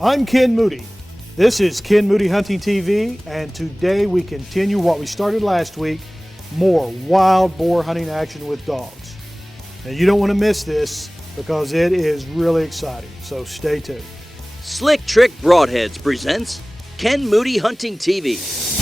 I'm Ken Moody. This is Ken Moody Hunting TV, and today we continue what we started last week, more wild boar hunting action with dogs. Now you don't want to miss this because it is really exciting, so stay tuned. Slick Trick Broadheads presents Ken Moody Hunting TV.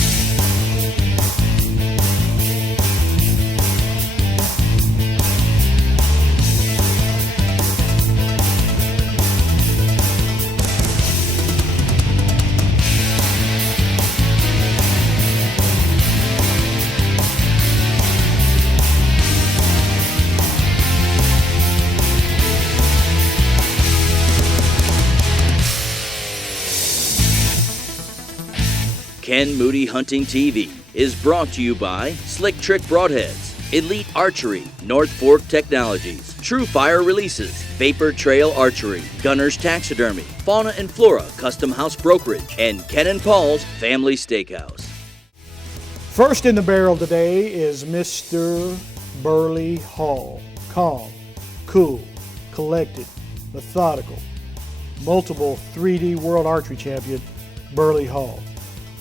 Ken Moody Hunting TV is brought to you by Slick Trick Broadheads, Elite Archery, North Fork Technologies, True Fire Releases, Vapor Trail Archery, Gunner's Taxidermy, Fauna and Flora Custom House Brokerage, and Ken and Paul's Family Steakhouse. First in the barrel today is Mr. Burley Hall. Calm, cool, collected, methodical, multiple 3D World Archery Champion, Burley Hall.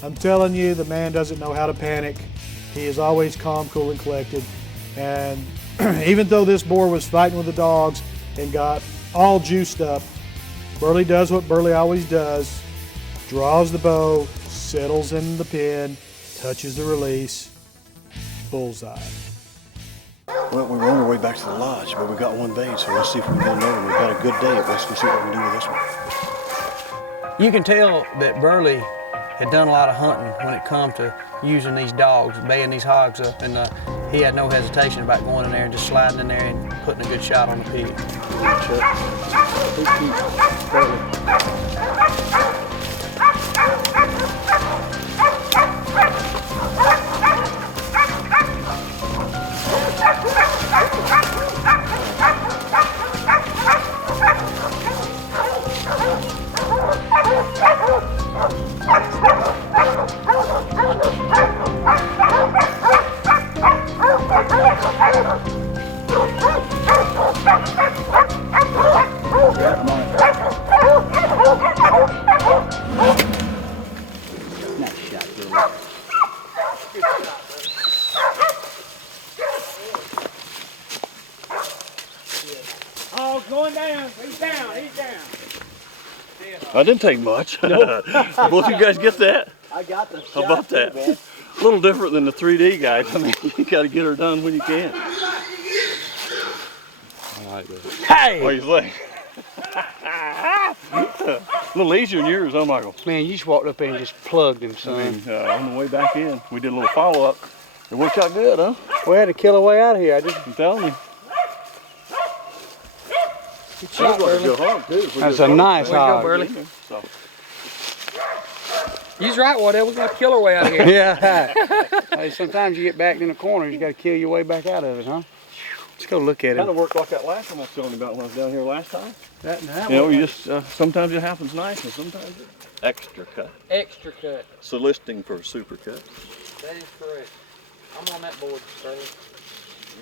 I'm telling you, the man doesn't know how to panic. He is always calm, cool, and collected. And even though this boar was fighting with the dogs and got all juiced up, Burley does what Burley always does, draws the bow, settles in the pin, touches the release, bullseye. Well, we were on our way back to the lodge, but we got one bait, so let's see if we can get another one. We've had a good day at this. We'll see what we can do with this one. You can tell that Burley had done a lot of hunting when it come to using these dogs, baying these hogs up, and he had no hesitation about going in there and just sliding in there and putting a good shot on the pig. Oh, going down. He's down. He's down. I didn't take much. No. Both you guys get that? I got the shot. How about that? Too, man. A little different than the 3D guys. I mean, you got to get her done when you can. Hey! What do you think? A little easier than yours, huh, Michael? Man, you just walked up there and just plugged him, son. I mean, on the way back in, we did a little follow-up. It worked out good, huh? We had to kill a way out of here. I'm telling you. Good shot, Burley. Good hog, too. That's a nice hog. Burley. So. He's right, Waddell. We're going to kill our way out of here. Yeah. Hey, sometimes you get backed in a corner, you got to kill your way back out of it, huh? Let's go look at Kind it. of worked like that last one I was telling you about when I was down here last time. That You know, you just sometimes it happens nice and sometimes it's extra cut. Extra cut. Soliciting for a super cut. That is correct. I'm on that board, Burley.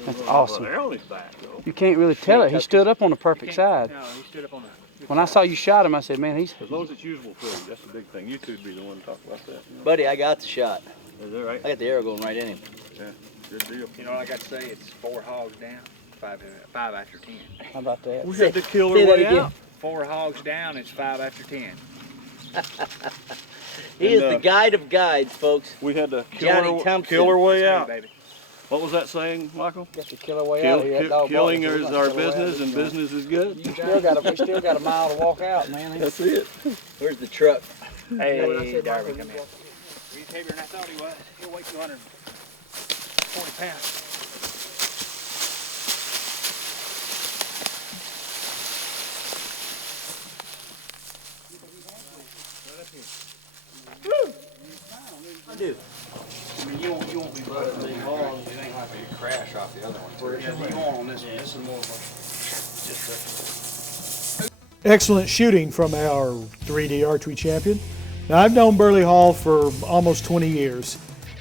That's awesome. Arrow on his back, though. You can't really tell it. He stood up on the perfect side. No, he stood up on that. When I saw you shot him, I said, man, he's... As long as it's usable food, that's the big thing. You two'd be the one to talk about that. You know? Buddy, I got the shot. Is that right? I got the arrow going right in him. Yeah, good deal. You know what I got to say? It's 4 hogs down, 5 after 10. How about that? We had to kill say her that way again. out. 4 hogs down, it's 5 after 10. He is the guide of guides, folks. We had to Johnny Thompson. kill her way That's out. me, baby. What was that saying, Michael? Got to kill our way out of here. That dog Killing barking, is so we're our not gonna business, kill and our way out of business is good. We still got a mile to walk out, man. That's it. Where's the truck? Hey, Darby, come here. He's heavier than I thought he was. He'll weigh 240 pounds. I do. I mean, you won't be buzzing big hard. It ain't like a crash off the other one. Yeah, you won't on this one. This is more of a just a... Excellent shooting from our 3D archery champion. Now, I've known Burley Hall for almost 20 years.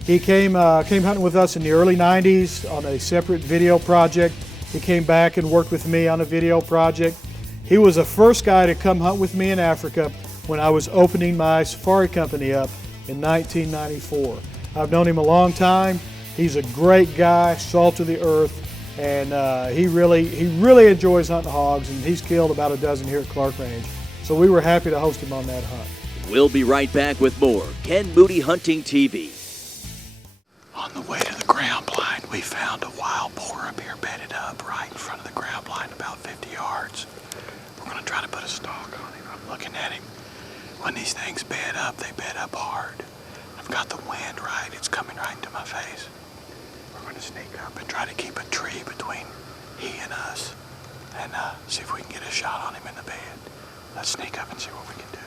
He came hunting with us in the early 90s on a separate video project. He came back and worked with me on a video project. He was the first guy to come hunt with me in Africa when I was opening my safari company up in 1994. I've known him a long time. He's a great guy, salt of the earth, and he really enjoys hunting hogs, and he's killed about a dozen here at Clark Range. So we were happy to host him on that hunt. We'll be right back with more Ken Moody Hunting TV. On the way to the ground blind, we found a wild boar up here bedded up right in front of the ground blind, about 50 yards. We're gonna try to put a stalk on him. I'm looking at him. When these things bed up, they bed up hard. I've got the wind right, it's coming right into my face. We're gonna sneak up and try to keep a tree between he and us and see if we can get a shot on him in the bed. Let's sneak up and see what we can do.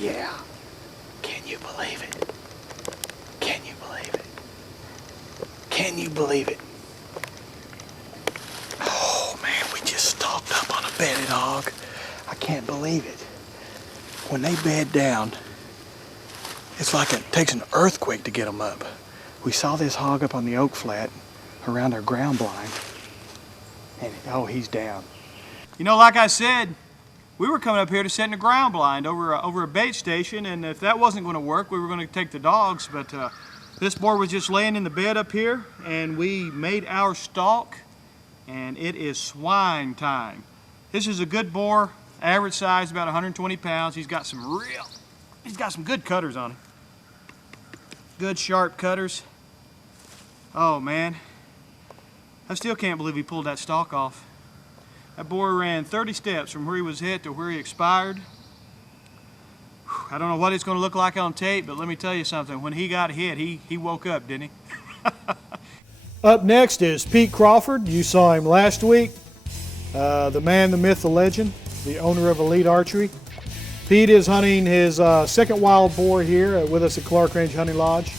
Yeah. Can you believe it? Can you believe it? Can you believe it? Oh man, we just stalked up on a bedded hog. I can't believe it. When they bed down, it's like it takes an earthquake to get them up. We saw this hog up on the oak flat around our ground blind, and oh, he's down. You know, like I said, we were coming up here to set in a ground blind over a bait station, and if that wasn't going to work, we were going to take the dogs, but this boar was just laying in the bed up here, and we made our stalk, and it is swine time. This is a good boar, average size, about 120 pounds. He's got some good cutters on him. Good sharp cutters. Oh man, I still can't believe he pulled that stalk off. That boar ran 30 steps from where he was hit to where he expired. I don't know what it's going to look like on tape, but let me tell you something. When he got hit, he woke up, didn't he? Up next is Pete Crawford. You saw him last week. The man, the myth, the legend, the owner of Elite Archery. Pete is hunting his second wild boar here with us at Clark Range Hunting Lodge.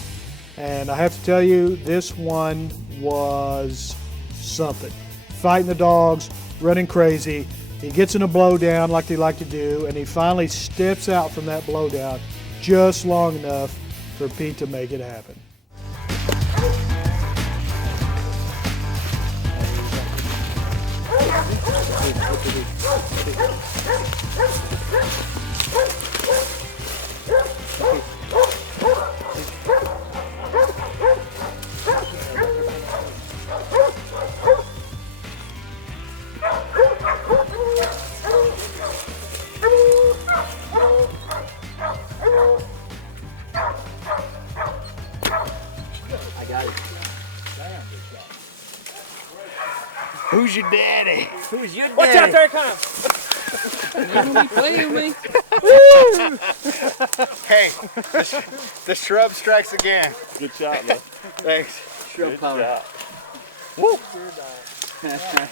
And I have to tell you, this one was something. Fighting the dogs, running crazy. He gets in a blowdown like they like to do, and he finally steps out from that blowdown just long enough for Pete to make it happen. Who's your daddy? Who's your daddy? Watch out there, come! Playing me. Hey, the shrub strikes again. Good shot, man. Thanks. Shrub power. Shot. Woo!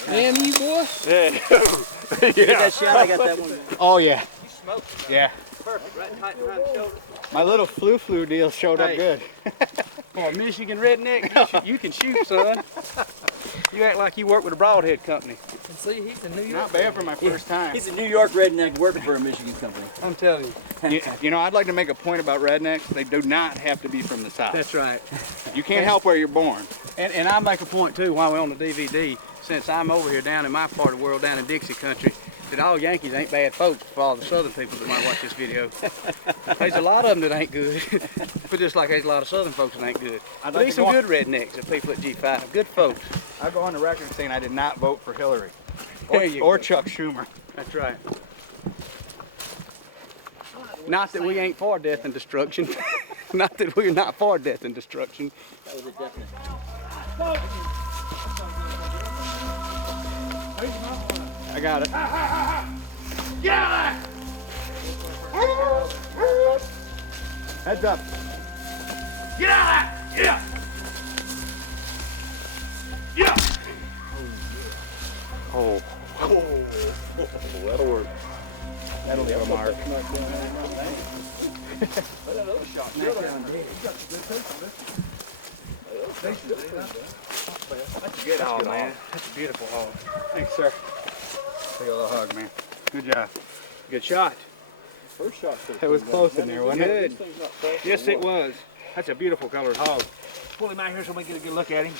Damn you, boy. Yeah. You get that shot, I got that one. Oh yeah. You smoked. Yeah. Perfect, right tight behind the shoulder. My little flu deal showed up good. Boy, Michigan redneck, you can shoot, son. You act like you work with a broadhead company. See, he's a New York. Not bad for my first time. He's a New York redneck working for a Michigan company. I'm telling you. You know, I'd like to make a point about rednecks. They do not have to be from the South. That's right. You can't help where you're born. And I make a point too while we're on the DVD, since I'm over here down in my part of the world, down in Dixie country, that all Yankees ain't bad folks for all the southern people that might watch this video. There's a lot of them that ain't good, but just like there's a lot of southern folks that ain't good. But there's some good rednecks and people at G5, good folks. I'll go on the record saying I did not vote for Hillary Or Chuck Schumer. That's right. Not that we ain't for death and destruction. Not that we're not for death and destruction. That was a definite. I got it. Get out of there! Heads up. Get out of there! Yeah! Yeah! Oh. That'll work. That'll leave a mark. That's a good hog, man. That's a beautiful hog. Thanks, sir. Take a little hug, man. Good job. Good shot. First shot. It was close in there, wasn't it? Good. Yes, it was. That's a beautiful colored hog. Pull him out here so we can get a good look at him.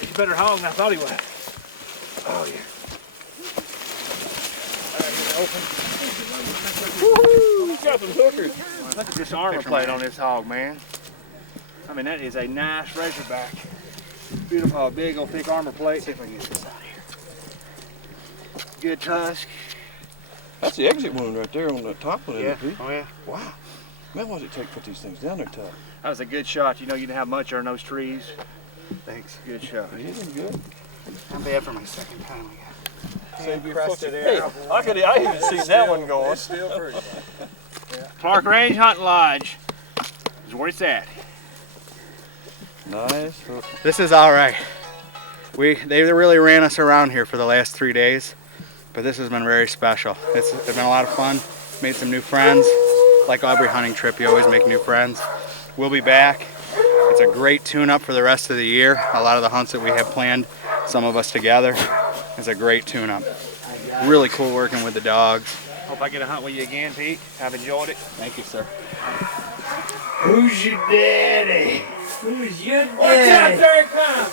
He's a better hog than I thought he was. Oh, yeah. Woohoo! He's got some hookers. Look at this armor plate on this hog, man. I mean, that is a nice razorback. Beautiful, big old thick armor plate. See if I can get this out of here. Good tusk. That's the exit wound right there on the top one. Yeah. Oh, yeah. Wow. Man, what does it take to put these things down there tough? That was a good shot. You know, you didn't have much on those trees. Thanks. Good shot. You did good. I'm bad for my second time again. Hey, I even seen that one going. It's still pretty. Clark Range Hunting Lodge is where it's at. Nice. This is all right. They really ran us around here for the last 3 days, but this has been very special. It's been a lot of fun. Made some new friends. Like every hunting trip, you always make new friends. We'll be back. It's a great tune-up for the rest of the year. A lot of the hunts that we have planned, some of us together, is a great tune-up. Really cool working with the dogs. Hope I get to hunt with you again, Pete. I've enjoyed it. Thank you, sir. Who's your daddy? Who's your Watch out, daddy? there it comes!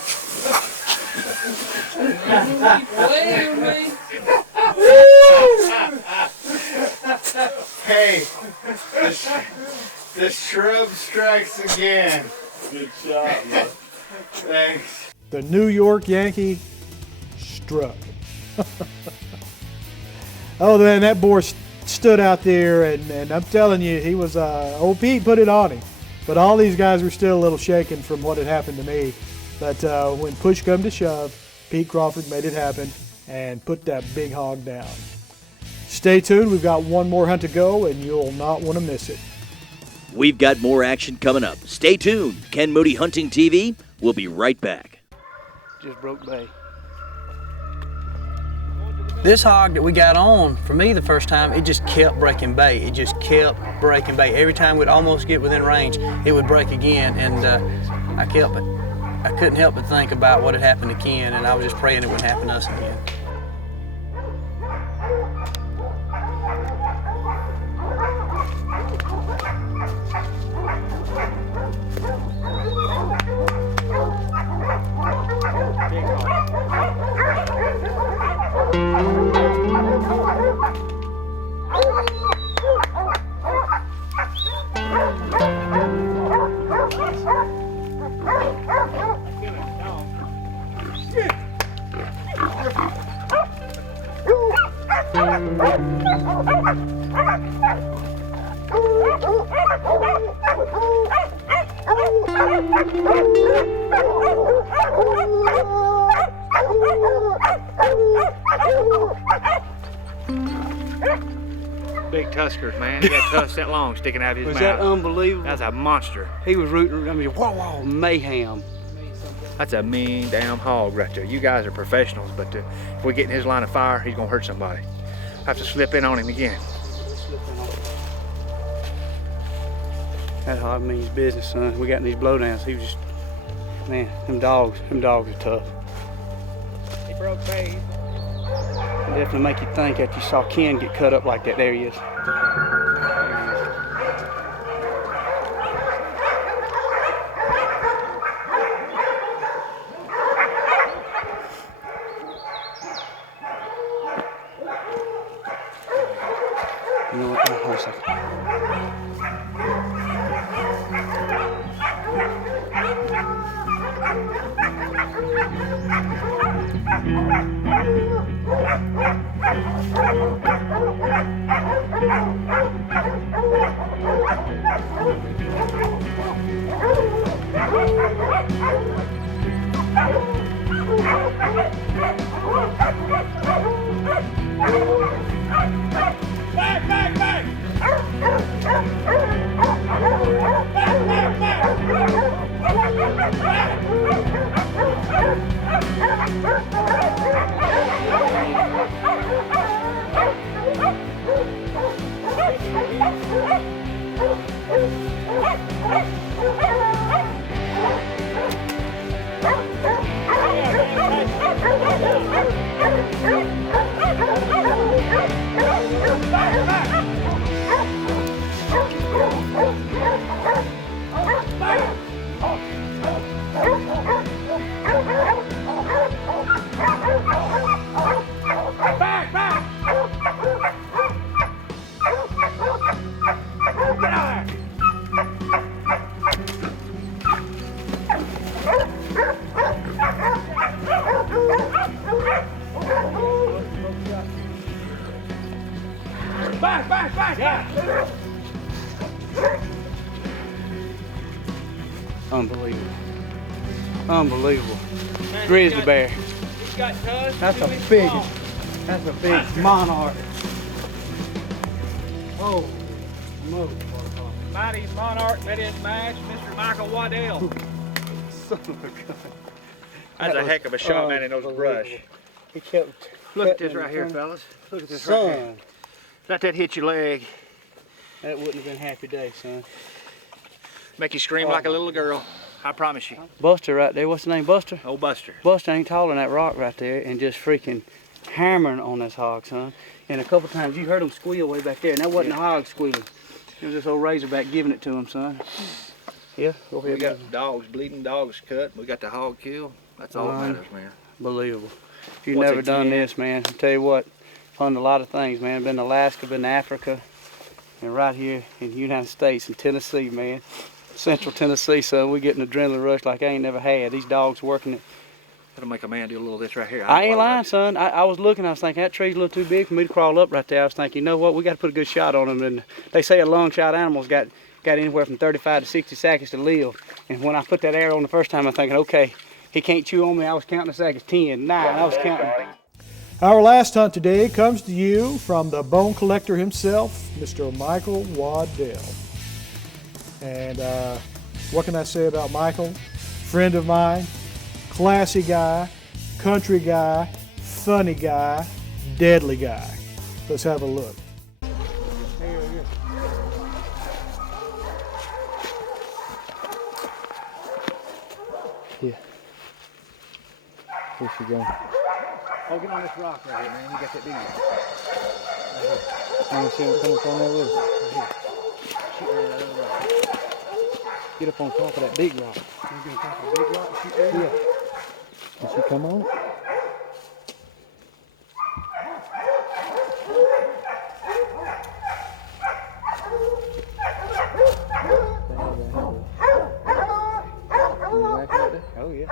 Hey, the shrub strikes again. Good shot, man. Thanks. The New York Yankee struck. Oh man, that boar stood out there, and I'm telling you, he was, old Pete put it on him. But all these guys were still a little shaken from what had happened to me. But when push come to shove, Pete Crawford made it happen and put that big hog down. Stay tuned, we've got one more hunt to go, and you'll not want to miss it. We've got more action coming up. Stay tuned. Ken Moody Hunting TV. We'll be right back. Just broke bay. This hog that we got on, for me the first time, it just kept breaking bait. It just kept breaking bait. Every time we'd almost get within range, it would break again, and I couldn't help but think about what had happened to Ken, and I was just praying it wouldn't happen to us again. Big tuskers, man. He got tusks that long sticking out of his Was mouth. that unbelievable? That's a monster. He was rooting, I mean, whoa, mayhem. That's a mean damn hog right there. You guys are professionals, but if we get in his line of fire, he's gonna hurt somebody. I have to slip in on him again. That hog means business, son. We got in these blowdowns. He was just, man, them dogs are tough. He broke bait. It definitely make you think after you saw Ken get cut up like that. There he is. Unbelievable. Unbelievable. Grizzly bear. That's a big monarch. Oh, no. Mighty Monarch met his match, Mr. Michael Waddell. Son of a gun. That's a heck of a shot, man, in those brush. He kept. Look at this right here, fellas. Look at this Son. right here. Let that hit your leg. That wouldn't have been a happy day, son. Make you scream like a little girl. I promise you. Buster right there. What's the name, Buster? Old Buster. Buster ain't taller than that rock right there, and just freaking hammering on this hog, son. And a couple times you heard him squeal way back there, and that wasn't a hog squealing. It was this old razorback giving it to him, son. Yeah, go ahead. We got dogs bleeding, dogs cut. We got the hog killed. That's all that matters, man. Unbelievable. If you've What's never it, done 10? this, man, I tell you what, found a lot of things, man. Been to Alaska, been to Africa, and right here in the United States, in Tennessee, man. Central Tennessee, son, we get an adrenaline rush like I ain't never had. These dogs working it. That'll make a man do a little of this right here. I ain't lying, son. I was looking, I was thinking that tree's a little too big for me to crawl up right there. I was thinking, you know what, we got to put a good shot on them. And they say a long shot animal's got anywhere from 35 to 60 seconds to live. And when I put that arrow on the first time, I'm thinking, okay, he can't chew on me. I was counting the seconds, 10, 9, I was counting. Our last hunt today comes to you from the bone collector himself, Mr. Michael Waddell. And what can I say about Michael? Friend of mine, classy guy, country guy, funny guy, deadly guy. Let's have a look. Yeah. Where's she going? Oh, get on this rock right here, man. You got that big one. I want to see him come up on that roof. Shoot right out of the rock. Get up on top of that big rock. You get on top of the big rock and shoot there? Yeah. Can she come on it? Oh, yeah.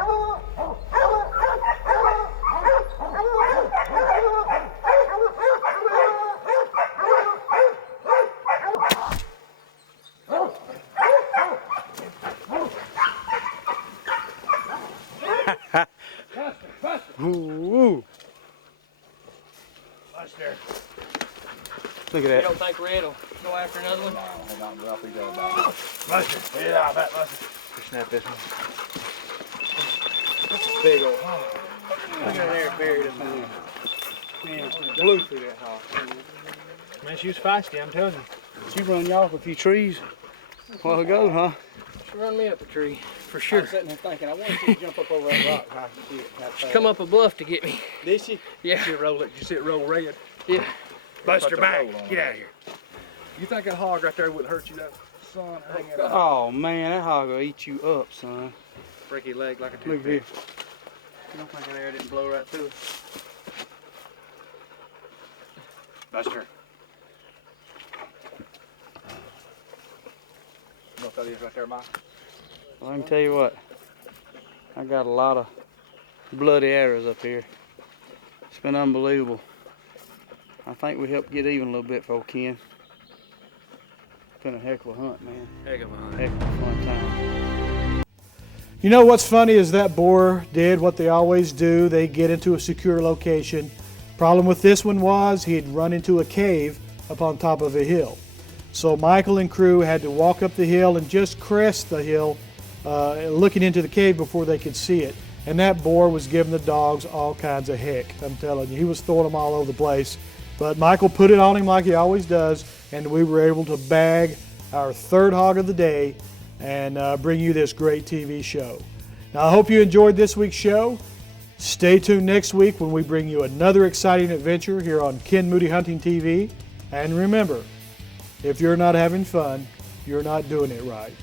Ooh. Buster. Look at You that. don't think Red'll go after another one? Buster. Get out of that, Buster. Just snap this one. Big old hog. Look at there buried up in there. Man, blew through that hog. Man, she was feisty, I'm telling you. She run you off a few trees a while ago, huh? She run me up a tree, for I sure. was sitting there thinking, I wanted to jump up over that rock. I could see it that fast. Come up a bluff to get me. Did she? Yeah. You see it roll red. Yeah. Buster, back. Get out of here. You think that hog right there wouldn't hurt you, though? Son, hang it up. Oh man, that hog will eat you up, son. Break your leg like a Look toothpick. here. You don't think that air didn't blow right through it? Buster. You know what that is right there, Mike? Well, I can tell you what. I got a lot of bloody arrows up here. It's been unbelievable. I think we helped get even a little bit for old Ken. It's been a heck of a hunt, man. Heck of a hunt. Heck of a fun time. You know what's funny is that boar did what they always do. They get into a secure location. Problem with this one was he'd run into a cave up on top of a hill. So Michael and crew had to walk up the hill and just crest the hill, looking into the cave before they could see it. And that boar was giving the dogs all kinds of heck. I'm telling you, he was throwing them all over the place. But Michael put it on him like he always does, and we were able to bag our third hog of the day and bring you this great TV show. Now, I hope you enjoyed this week's show. Stay tuned next week when we bring you another exciting adventure here on Ken Moody Hunting TV. And remember, if you're not having fun, you're not doing it right.